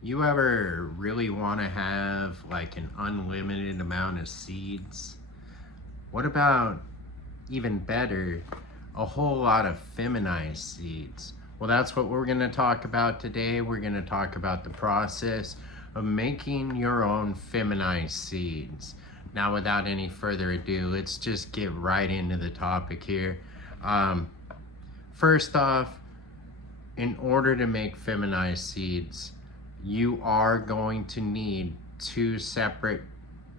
You ever really want to have like an unlimited amount of seeds? What about even better, a whole lot of feminized seeds? Well, that's what we're going to talk about today. We're going to talk about the process of making your own feminized seeds. Now, without any further ado, let's just get right into the topic here. Um, First off, in order to make feminized seeds, you are going to need two separate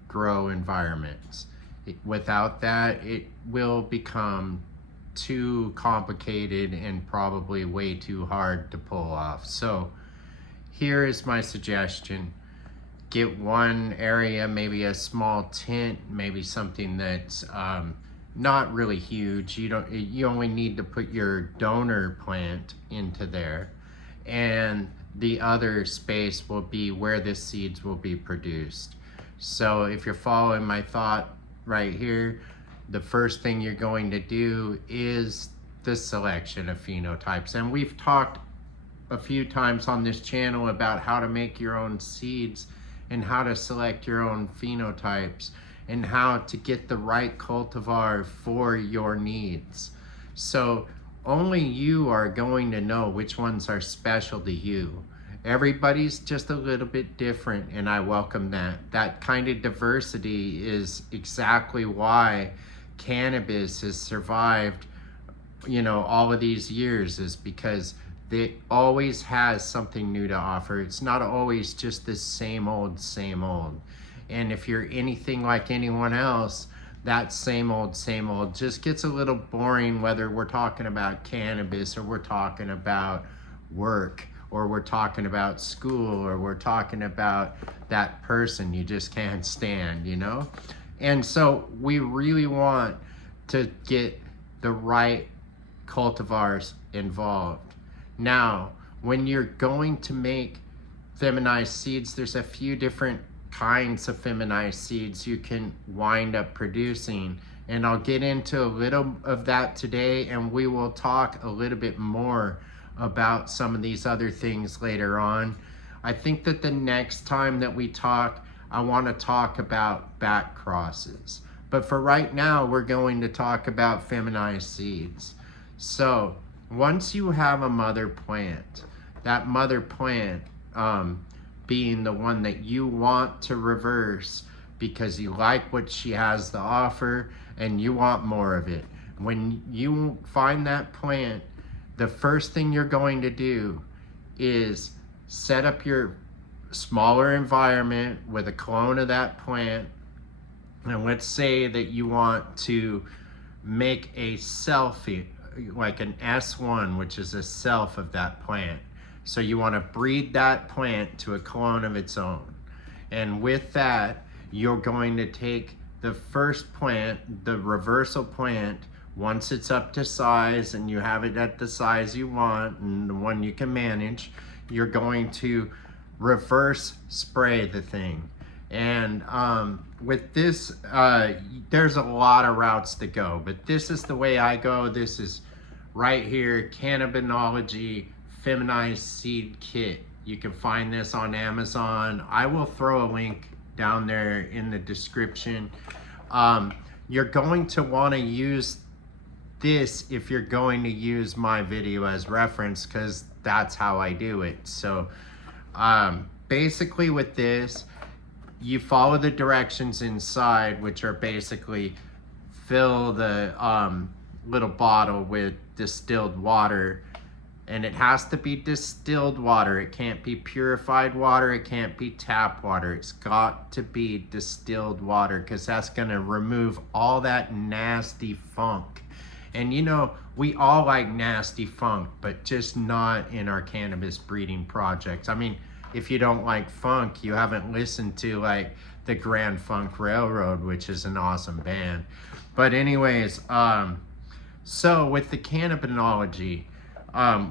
grow environments. Without that, it will become too complicated and probably way too hard to pull off. So here is my suggestion. Get one area, maybe a small tent, maybe something that's not really huge. You only need to put your donor plant into there, and the other space will be where the seeds will be produced. So if you're following my thought right here, the first thing you're going to do is the selection of phenotypes. And we've talked a few times on this channel about how to make your own seeds and how to select your own phenotypes and how to get the right cultivar for your needs. So only you are going to know which ones are special to you. Everybody's just a little bit different, and I welcome that. That kind of diversity is exactly why cannabis has survived, all of these years, is because it always has something new to offer. It's not always just the same old, same old. And if you're anything like anyone else, that same old just gets a little boring, whether we're talking about cannabis or we're talking about work or we're talking about school or we're talking about that person you just can't stand, And so we really want to get the right cultivars involved. Now, when you're going to make feminized seeds, there's a few different kinds of feminized seeds you can wind up producing. And I'll get into a little of that today, and we will talk a little bit more about some of these other things later on. I think that the next time that we talk, I want to talk about back crosses. But for right now, we're going to talk about feminized seeds. So once you have a mother plant, that mother plant being the one that you want to reverse because you like what she has to offer and you want more of it. When you find that plant, the first thing you're going to do is set up your smaller environment with a clone of that plant. And let's say that you want to make a selfie, like an S1, which is a self of that plant. So you want to breed that plant to a clone of its own. And with that, you're going to take the first plant, the reversal plant, once it's up to size and you have it at the size you want and the one you can manage, you're going to reverse spray the thing. And with this, there's a lot of routes to go, but this is the way I go. This is right here, Cannabinology Feminized Seed Kit. You can find this on Amazon. I will throw a link down there in the description. You're going to want to use this if you're going to use my video as reference, because that's how I do it. So basically with this, you follow the directions inside, which are basically fill the little bottle with distilled water, and it has to be distilled water. It can't be purified water. It can't be tap water. It's got to be distilled water because that's going to remove all that nasty funk. And we all like nasty funk, but just not in our cannabis breeding projects. I mean, if you don't like funk, you haven't listened to like the Grand Funk Railroad, which is an awesome band. But anyways, so with the Cannabinology,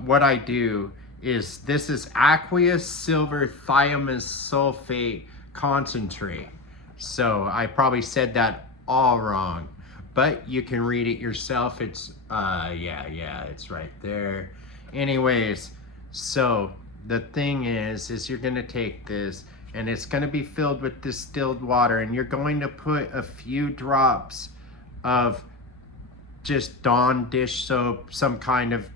what I do is, this is aqueous silver thiamine sulfate concentrate. So I probably said that all wrong, but you can read it yourself. It's, it's right there. Anyways, so the thing is you're going to take this and it's going to be filled with distilled water, and you're going to put a few drops of just Dawn dish soap, some kind of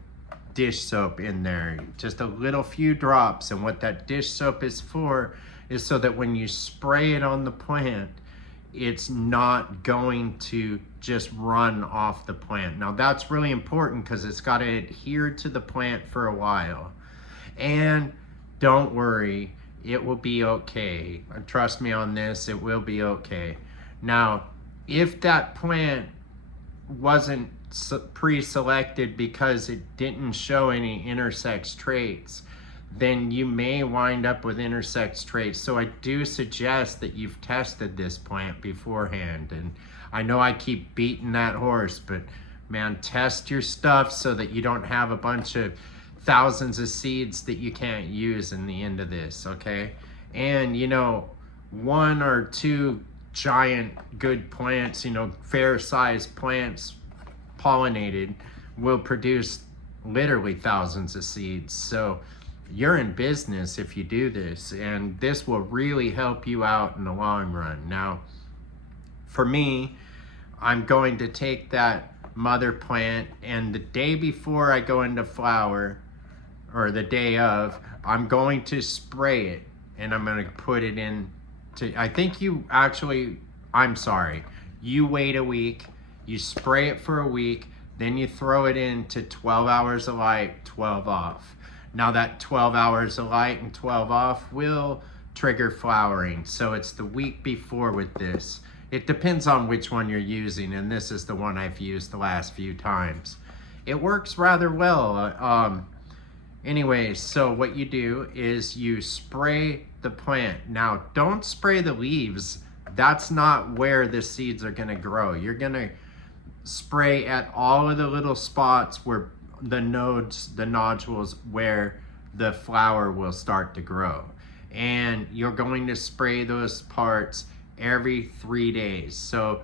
dish soap in there, just a little few drops. And what that dish soap is for is so that when you spray it on the plant, it's not going to just run off the plant. Now that's really important because it's got to adhere to the plant for a while. And don't worry, it will be okay. Trust me on this, it will be okay. Now, if that plant wasn't pre-selected because it didn't show any intersex traits, then you may wind up with intersex traits. So I do suggest that you've tested this plant beforehand. And I know I keep beating that horse, but man, test your stuff so that you don't have a bunch of thousands of seeds that you can't use in the end of this, okay? And you know, 1 or 2 giant good plants, you know, fair sized plants pollinated will produce literally thousands of seeds. So you're in business if you do this, and this will really help you out in the long run. Now, for me, I'm going to take that mother plant, and the day before I go into flower, or the day of, I'm going to spray it, and I'm going to put it in to, I think you actually, I'm sorry, you wait a week, you spray it for a week, then you throw it into 12 hours of light, 12 off. Now that 12 hours of light and 12 off will trigger flowering. So it's the week before with this. It depends on which one you're using, and this is the one I've used the last few times. It works rather well. Anyways, so what you do is you spray the plant. Now, don't spray the leaves. That's not where the seeds are gonna grow. You're gonna spray at all of the little spots where the nodes, the nodules where the flower will start to grow. And you're going to spray those parts every 3 days. So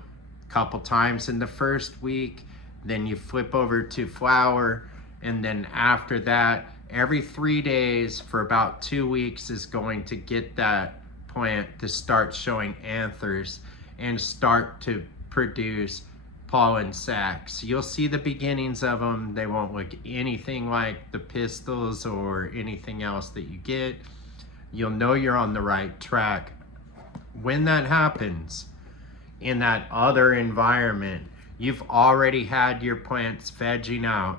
a couple times in the first week, then you flip over to flower, and then after that, every 3 days for about 2 weeks is going to get that plant to start showing anthers and start to produce pollen sacs. You'll see the beginnings of them. They won't look anything like the pistils or anything else that you get. You'll know you're on the right track. When that happens, in that other environment, you've already had your plants vegging out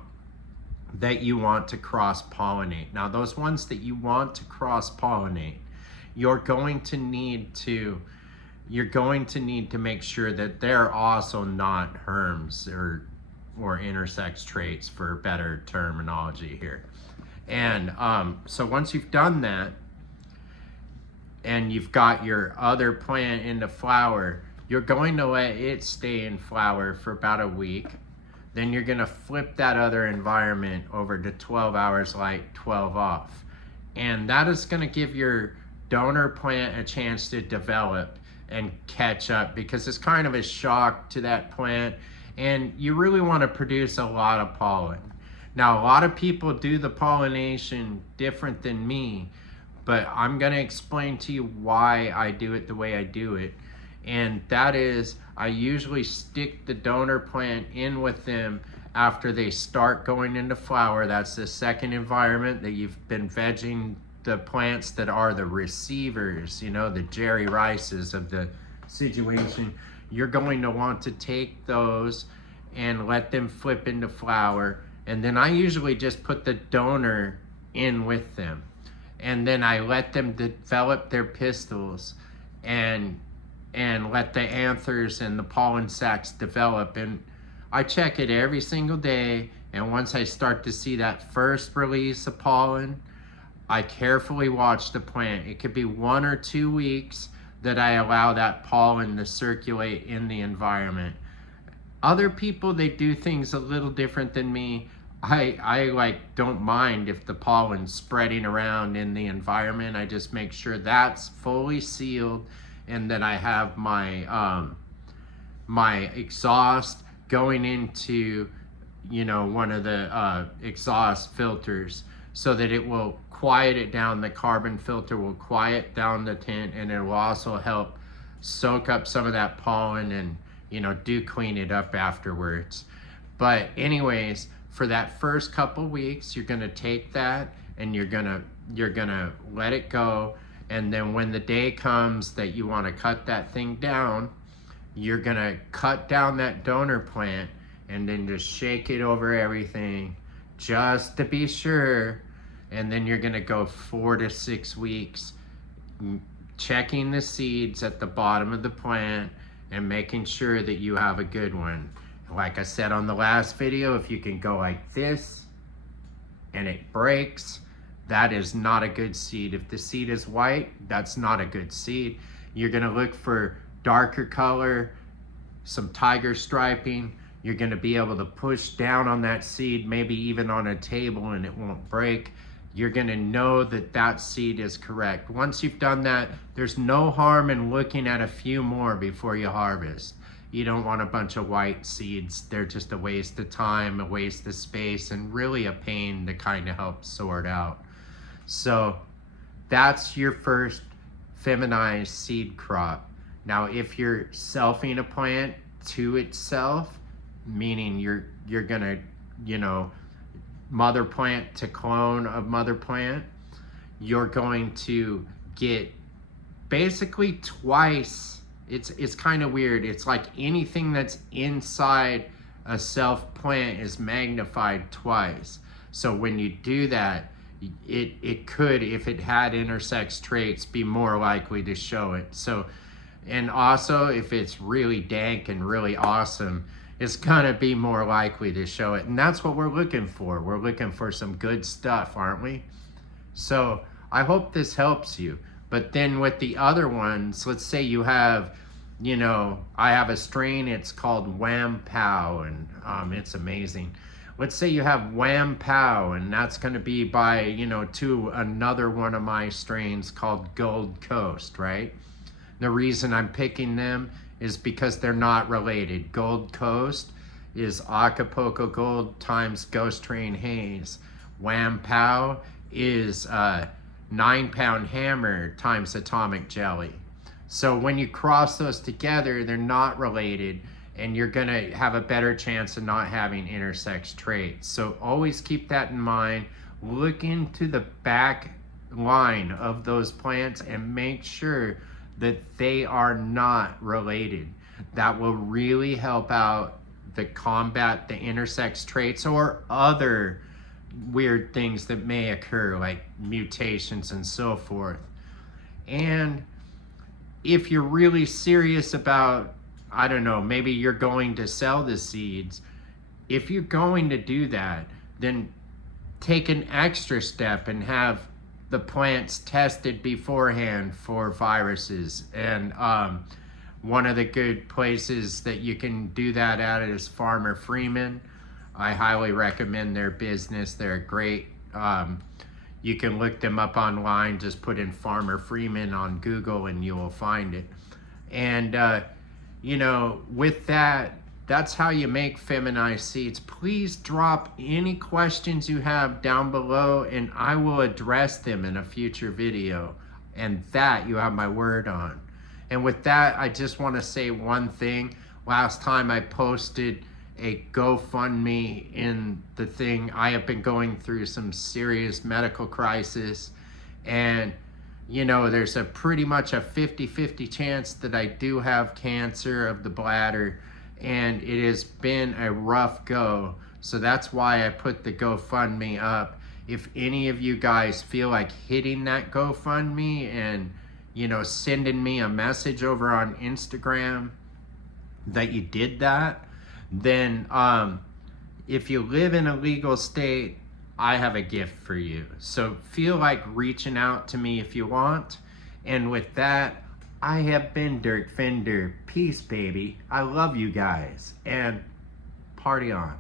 that you want to cross-pollinate. Now, those ones that you want to cross-pollinate, you're going to need to make sure that they're also not herms or intersex traits, for better terminology here. And so once you've done that, and you've got your other plant in the flower, you're going to let it stay in flower for about a week. Then you're gonna flip that other environment over to 12 hours light, 12 off. And that is gonna give your donor plant a chance to develop and catch up, because it's kind of a shock to that plant, and you really wanna produce a lot of pollen. Now, a lot of people do the pollination different than me, but I'm gonna explain to you why I do it the way I do it. And that is, I usually stick the donor plant in with them after they start going into flower. That's the second environment that you've been vegging the plants that are the receivers, you know, the Jerry Rices of the situation. You're going to want to take those and let them flip into flower. And then I usually just put the donor in with them. And then I let them develop their pistils and let the anthers and the pollen sacs develop. And I check it every single day, and once I start to see that first release of pollen, I carefully watch the plant. It could be 1 or 2 weeks that I allow that pollen to circulate in the environment. Other people, they do things a little different than me. I like don't mind if the pollen's spreading around in the environment. I just make sure that's fully sealed, and that I have my my exhaust going into, you know, one of the exhaust filters, so that it will quiet it down. The carbon filter will quiet down the tint, and it will also help soak up some of that pollen and, you know, do clean it up afterwards. But anyways, for that first couple weeks, you're gonna take that and you're gonna let it go. And then when the day comes that you wanna cut that thing down, you're gonna cut down that donor plant and then just shake it over everything just to be sure. And then you're gonna go 4 to 6 weeks checking the seeds at the bottom of the plant and making sure that you have a good one. Like I said on the last video, if you can go like this and it breaks, that is not a good seed. If the seed is white, that's not a good seed. You're gonna look for darker color, some tiger striping. You're gonna be able to push down on that seed, maybe even on a table, and it won't break. You're gonna know that that seed is correct. Once you've done that, there's no harm in looking at a few more before you harvest. You don't want a bunch of white seeds. They're just a waste of time, a waste of space, and really a pain to kind of help sort out. So that's your first feminized seed crop. Now, if you're selfing a plant to itself, meaning you're gonna, you know, mother plant to clone of mother plant, you're going to get basically twice. It's kind of weird. It's like anything that's inside a self plant is magnified twice. So when you do that, it could, if it had intersex traits, be more likely to show it. So, and also if it's really dank and really awesome, it's gonna be more likely to show it. And that's what we're looking for. We're looking for some good stuff, aren't we? So I hope this helps you. But then with the other ones, let's say you have, you know, I have a strain, it's called Wham Pow, and it's amazing. Let's say you have Wham Pow, and that's gonna be by, you know, to another one of my strains called Gold Coast, right? The reason I'm picking them is because they're not related. Gold Coast is Acapulco Gold times Ghost Train Haze. Wham Pow is 9-pound hammer times Atomic Jelly. So when you cross those together, they're not related, and you're gonna have a better chance of not having intersex traits. So always keep that in mind. Look into the back line of those plants and make sure that they are not related. That will really help out the combat the intersex traits or other weird things that may occur, like mutations and so forth. And if you're really serious about, I don't know, maybe you're going to sell the seeds, if you're going to do that, then take an extra step and have the plants tested beforehand for viruses. And one of the good places that you can do that at is Farmer Freeman. I highly recommend their business. They're great. You can look them up online. Just put in Farmer Freeman on Google and you will find it. And you know, with that, that's how you make feminized seeds. Please drop any questions you have down below and I will address them in a future video. And that you have my word on. And with that, I just want to say one thing. Last time I posted a GoFundMe in the thing, I have been going through some serious medical crisis, and you know, there's a pretty much a 50-50 chance that I do have cancer of the bladder, and it has been a rough go. So that's why I put the GoFundMe up. If any of you guys feel like hitting that GoFundMe and, you know, sending me a message over on Instagram that you did that, then if you live in a legal state, I have a gift for you. So feel like reaching out to me if you want. And with that, I have been Dirk Fender. Peace, baby. I love you guys. And party on.